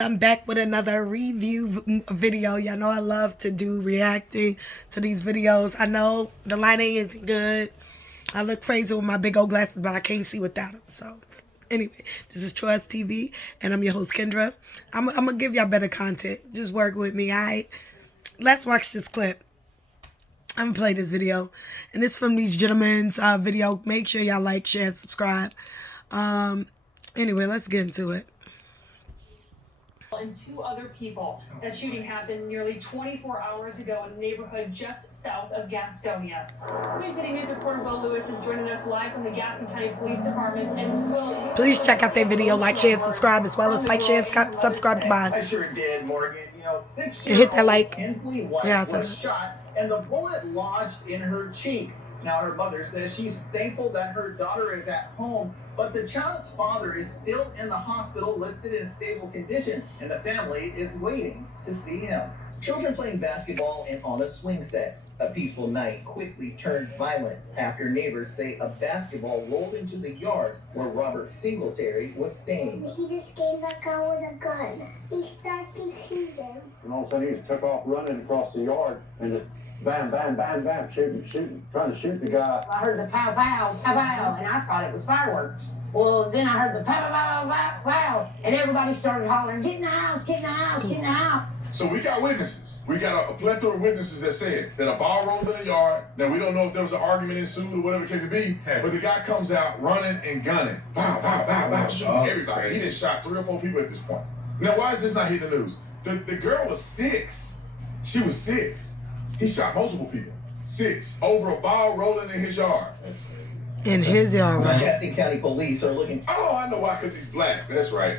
I'm back with another review video. Y'all know I love to do reacting to these videos. I know the lighting isn't good. I look crazy with my big old glasses, but I can't see without them. So anyway, this is Trust TV, and I'm your host, Kendra. I'm going to give y'all better content. Just work with me, all right? Let's watch this clip. I'm going to play this video, and it's from these gentlemen's video. Make sure y'all like, share, and subscribe. Anyway, let's get into it. And two other people. That shooting happened nearly 24 hours ago in a neighborhood just south of Gastonia. Queen City News reporter Will Lewis is joining us live from the Gaston County Police Department. And Will, please check out their video, like, share, and subscribe, as well as like, share, and subscribe to mine. I sure did, Morgan. You know, And hit that like. Hensley White was shot, and the bullet lodged in her cheek. Now, her mother says she's thankful that her daughter is at home, but the child's father is still in the hospital, listed in stable condition, and the family is waiting to see him. Children playing basketball and on a swing set. A peaceful night quickly turned violent after neighbors say a basketball rolled into the yard where Robert Singletary was staying. He just came back out with a gun. He started to shoot him. And all of a sudden he just took off running across the yard and just bam, bam, bam, bam, shooting, trying to shoot the guy. I heard the pow, pow, pow, pow, and I thought it was fireworks. Well, then I heard the pow, pow, pow, pow, and everybody started hollering, get in the house, get in the house, get in the house. So we got witnesses. We got a plethora of witnesses that said that a ball rolled in the yard. Now, we don't know if there was an argument ensued or whatever the case may be, but the guy comes out running and gunning. Bow, bow, bow, bow, shooting everybody. He just shot 3 or 4 people at this point. Now, why is this not hitting the news? The girl was 6. She was 6. He shot multiple people. 6 over a ball rolling in his yard. In his yard, right? Gaston County Police are looking. Oh, I know why, because he's black. That's right.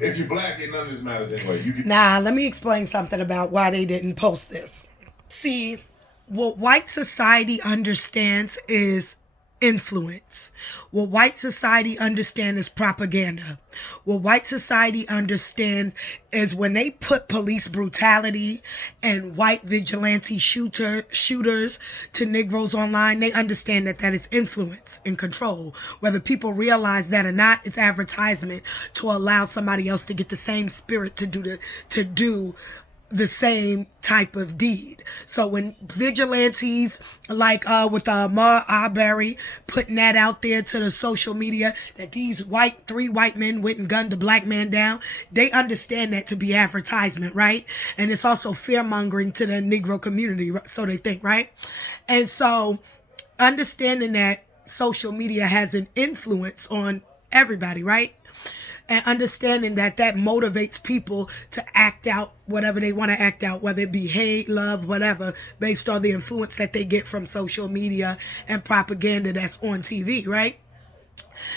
If you're black, none of this matters anyway. You can. Now, let me explain something about why they didn't post this. See, what white society understands is influence. What white society understands is propaganda. What white society understands is when they put police brutality and white vigilante shooters to Negroes online, they understand that that is influence and control. Whether people realize that or not, it's advertisement to allow somebody else to get the same spirit to do the same type of deed. So when vigilantes like with Ahmaud Arbery putting that out there to the social media that these 3 white men went and gunned a black man down, they understand that to be advertisement, right? And it's also fear mongering to the Negro community, so they think, right? And so understanding that social media has an influence on everybody, right? And understanding that that motivates people to act out whatever they want to act out, whether it be hate, love, whatever, based on the influence that they get from social media and propaganda that's on TV, right?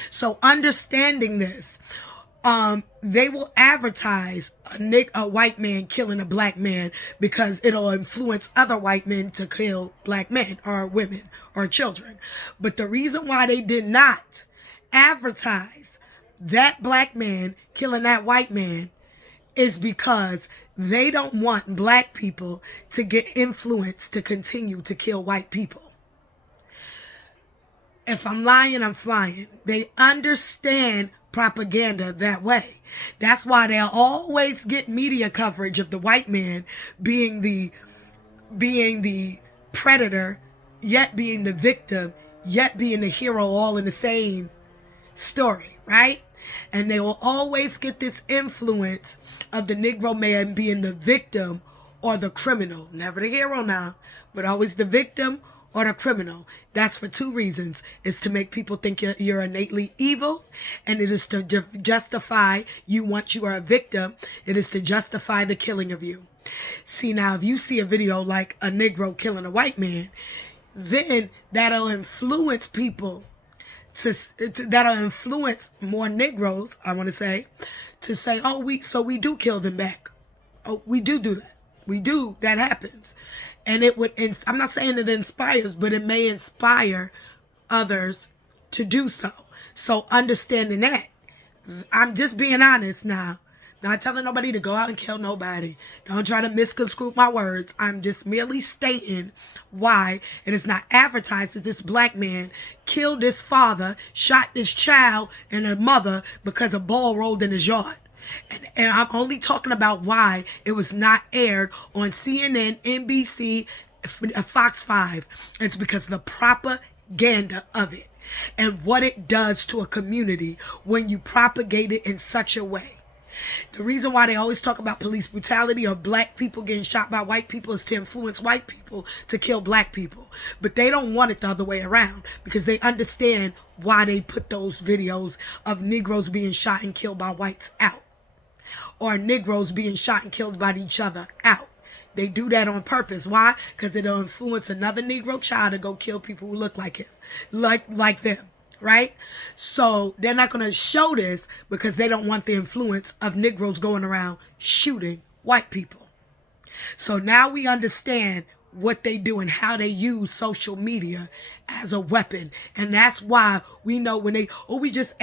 So understanding this, they will advertise a white man killing a black man because it'll influence other white men to kill black men or women or children. But the reason why they did not advertise that black man killing that white man is because they don't want black people to get influenced to continue to kill white people. If I'm lying, I'm flying. They understand propaganda that way. That's why they'll always get media coverage of the white man being the predator, yet being the victim, yet being the hero, all in the same story, right? And they will always get this influence of the Negro man being the victim or the criminal. Never the hero now, but always the victim or the criminal. That's for 2 reasons. It's to make people think you're innately evil, and it is to justify you once you are a victim. It is to justify the killing of you. See, now, if you see a video like a Negro killing a white man, then that'll influence people that'll influence more Negroes, I want to say, to say, oh, we do kill them back. Oh, we do that. That happens. And it would, I'm not saying it inspires, but it may inspire others to do so. So understanding that, I'm just being honest now. Not telling nobody to go out and kill nobody. Don't try to misconstrue my words. I'm just merely stating why it is not advertised that this black man killed his father, shot this child and her mother because a ball rolled in his yard. And I'm only talking about why it was not aired on CNN, NBC, Fox 5. It's because of the propaganda of it and what it does to a community when you propagate it in such a way. The reason why they always talk about police brutality or black people getting shot by white people is to influence white people to kill black people. But they don't want it the other way around because they understand why they put those videos of Negroes being shot and killed by whites out. Or Negroes being shot and killed by each other out. They do that on purpose. Why? Because it'll influence another Negro child to go kill people who look like him. Like them. Right? So they're not going to show this because they don't want the influence of Negroes going around shooting white people. So now we understand what they do and how they use social media as a weapon. And that's why we know when we just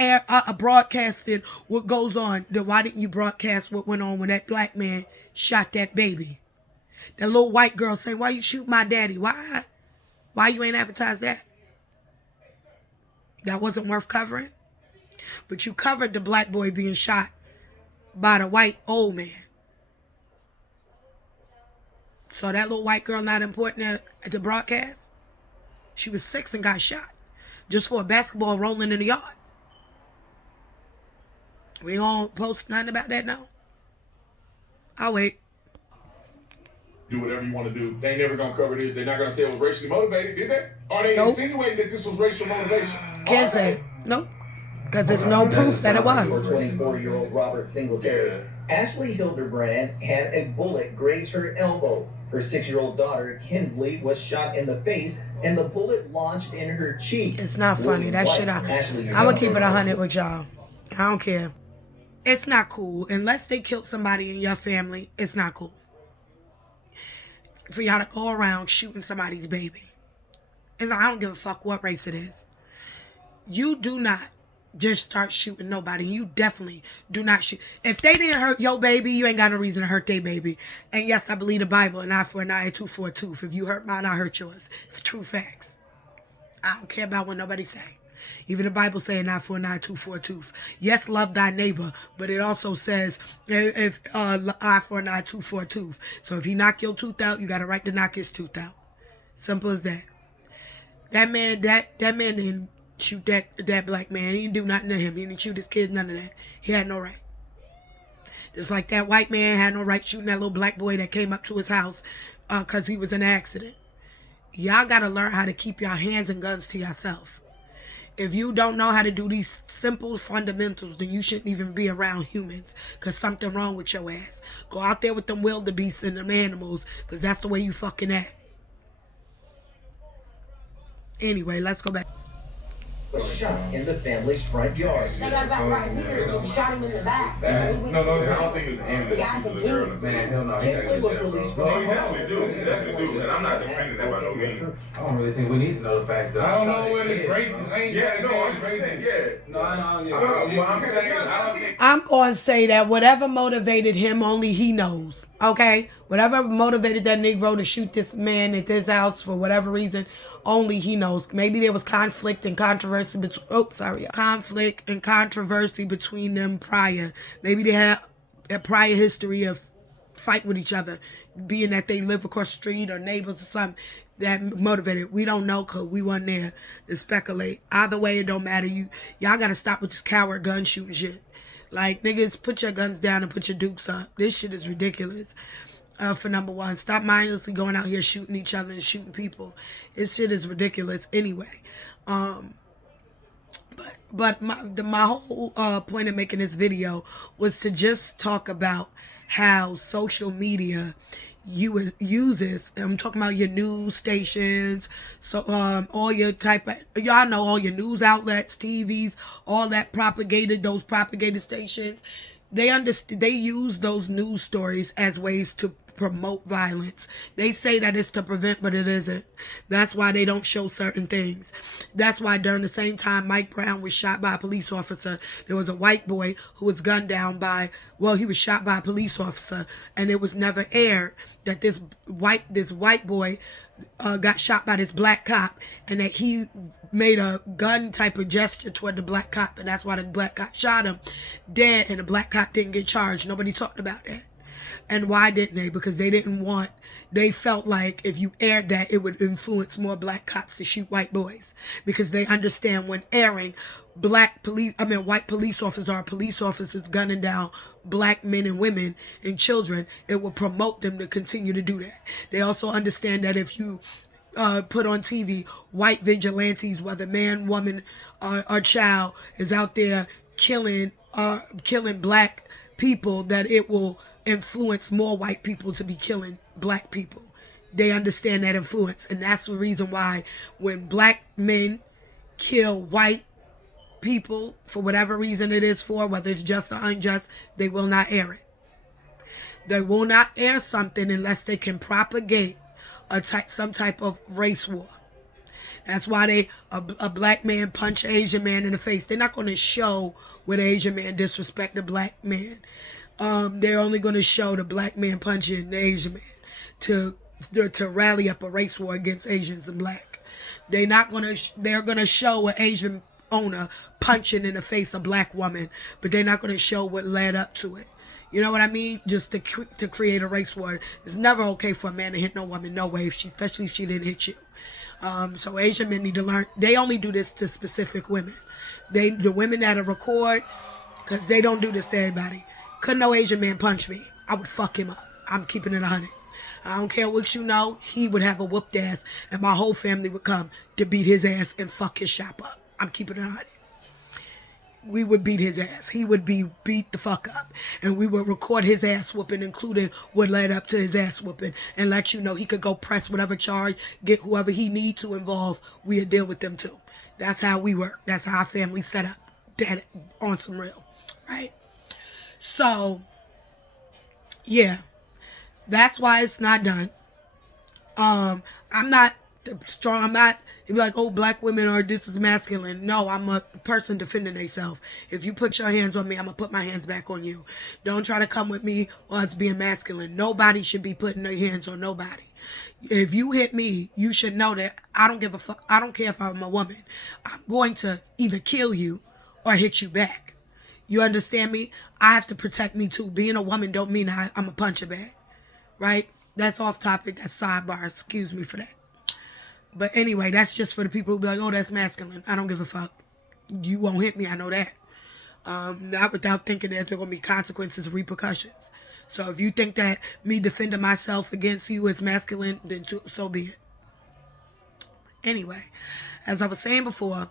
broadcasted what goes on. Then why didn't you broadcast what went on when that black man shot that baby? That little white girl saying, why you shoot my daddy? Why you ain't advertised that? That wasn't worth covering. But you covered the black boy being shot by the white old man. So that little white girl not important at the broadcast? She was 6 and got shot. Just for a basketball rolling in the yard. We ain't gonna post nothing about that now? I'll wait. Do whatever you want to do. They ain't never gonna cover this. They're not gonna say it was racially motivated, did they? Are they insinuating that this was racial motivation? Can't say. Nope. Because there's no proof that it was. 24-year-old Robert Singletary. Ashley Hildebrand had a bullet graze her elbow. Her 6-year-old daughter, Kinsley, was shot in the face and the bullet launched in her cheek. It's not funny. That shit, I'm going to keep it 100 with y'all. I don't care. It's not cool. Unless they killed somebody in your family, it's not cool. For y'all to go around shooting somebody's baby. It's like, I don't give a fuck what race it is. You do not just start shooting nobody. You definitely do not shoot. If they didn't hurt your baby, you ain't got no reason to hurt their baby. And yes, I believe the Bible, an eye for an eye, a tooth for a tooth. If you hurt mine, I hurt yours. True facts. I don't care about what nobody say. Even the Bible say an eye for an eye, tooth for a tooth. Yes, love thy neighbor, but it also says if eye for an eye, tooth for a tooth. So if he knock your tooth out, you got a right to knock his tooth out. Simple as that. That man didn't shoot that black man. He didn't do nothing to him. He didn't shoot his kids, none of that. He had no right. Just like that white man had no right shooting that little black boy that came up to his house because he was in an accident. Y'all got to learn how to keep your hands and guns to yourself. If you don't know how to do these simple fundamentals, then you shouldn't even be around humans because something wrong with your ass. Go out there with them wildebeests and them animals because that's the way you fucking act. Anyway, let's go back. Was shot in the family's front yard. They got about right here and shot him in the back. No, I don't think it's aimed at the girl. Man, hell no. Kinsley was released from the He definitely do. He definitely do. And I'm not defending that by no means. I don't really think we need to know the facts. I don't know whether it's racist. I ain't I'm just saying, I'm going to say that whatever motivated him, only he knows. Okay? Whatever motivated that Negro to shoot this man at this house for whatever reason, only he knows. Maybe there was conflict and controversy between them prior. Maybe they had a prior history of fight with each other, being that they live across the street or neighbors or something that motivated. We don't know because we wasn't there to speculate. Either way, it don't matter. Y'all got to stop with this coward gun shooting shit. Like, niggas, put your guns down and put your dukes up. This shit is ridiculous. For number one, stop mindlessly going out here shooting each other and shooting people. This shit is ridiculous anyway. But my whole point of making this video was to just talk about how social media uses. I'm talking about your news stations, so all your y'all know all your news outlets, TVs, all that propagated, those propagated stations. They use those news stories as ways to promote violence. They say that it's to prevent, but it isn't. That's why they don't show certain things. That's why during the same time Mike Brown was shot by a police officer, there was a white boy who was gunned down by, well, he was shot by a police officer, and it was never aired that this white boy got shot by this black cop, and that he made a gun type of gesture toward the black cop, and that's why the black cop shot him dead, and the black cop didn't get charged. Nobody talked about that. And why didn't they? Because they felt like if you aired that, it would influence more black cops to shoot white boys, because they understand when airing white police officers or police officers gunning down black men and women and children, it will promote them to continue to do that. They also understand that if you put on TV white vigilantes, whether man, woman, or child, is out there killing black people, that it will influence more white people to be killing black people. They understand that influence, and that's the reason why when black men kill white people, for whatever reason it is for, whether it's just or unjust, they will not air it. They will not air something unless they can propagate some type of race war. That's why a black man punch an Asian man in the face. They're not going to show where the Asian man disrespect the black man. They're only going to show the black man punching the Asian man to rally up a race war against Asians and black. They're going to show an Asian owner punching in the face a black woman, but they're not going to show what led up to it. You know what I mean? Just to create a race war. It's never okay for a man to hit no woman, no way, especially if she didn't hit you. So Asian men need to learn. They only do this to specific women. The women that record, because they don't do this to everybody. Could no Asian man punch me, I would fuck him up. I'm keeping it 100. I don't care what you know. He would have a whooped ass, and my whole family would come to beat his ass and fuck his shop up. I'm keeping it 100. We would beat his ass. He would be beat the fuck up. And we would record his ass whooping, including what led up to his ass whooping, and let you know he could go press whatever charge, get whoever he need to involve. We'll deal with them too. That's how we work. That's how our family set up. That on some real, right? So, yeah. That's why it's not done. I'm not strong. I'm not, you'd be like, oh, black women are, this is masculine. No, I'm a person defending themselves. If you put your hands on me, I'm going to put my hands back on you. Don't try to come with me while it's being masculine. Nobody should be putting their hands on nobody. If you hit me, you should know that I don't give a fuck. I don't care if I'm a woman. I'm going to either kill you or hit you back. You understand me? I have to protect me too. Being a woman don't mean I'm a puncher bag. Right? That's off topic. That's sidebar. Excuse me for that. But anyway, that's just for the people who be like, oh, that's masculine. I don't give a fuck. You won't hit me. I know that. Not without thinking that there are going to be consequences and repercussions. So if you think that me defending myself against you is masculine, then so be it. Anyway, as I was saying before,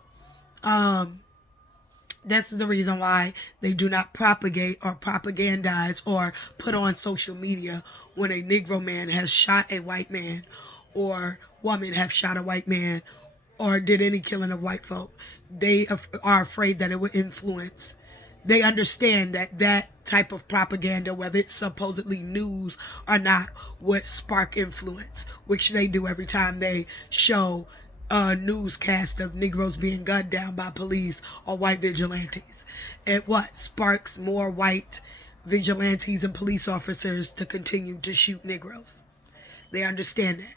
this is the reason why they do not propagate or propagandize or put on social media when a Negro man has shot a white man or woman have shot a white man or did any killing of white folk. They are afraid that it will influence. They understand that type of propaganda, whether it's supposedly news or not, would spark influence, which they do every time they show a newscast of Negroes being gunned down by police or white vigilantes. It sparks more white vigilantes and police officers to continue to shoot Negroes. They understand that.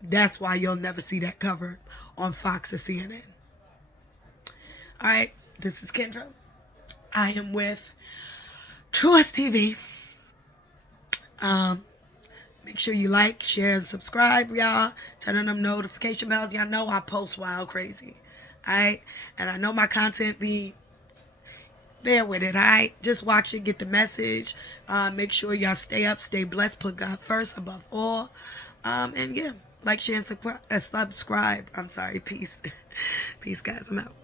That's why you'll never see that covered on Fox or CNN. All right, this is Kendra. I am with Truest TV. Make sure you like, share, and subscribe, y'all. Turn on them notification bells. Y'all know I post wild crazy. Alright? And I know my content be there with it, alright? Just watch it, get the message. Make sure y'all stay up, stay blessed, put God first above all. And yeah, like, share, and subscribe. I'm sorry, peace. Peace, guys. I'm out.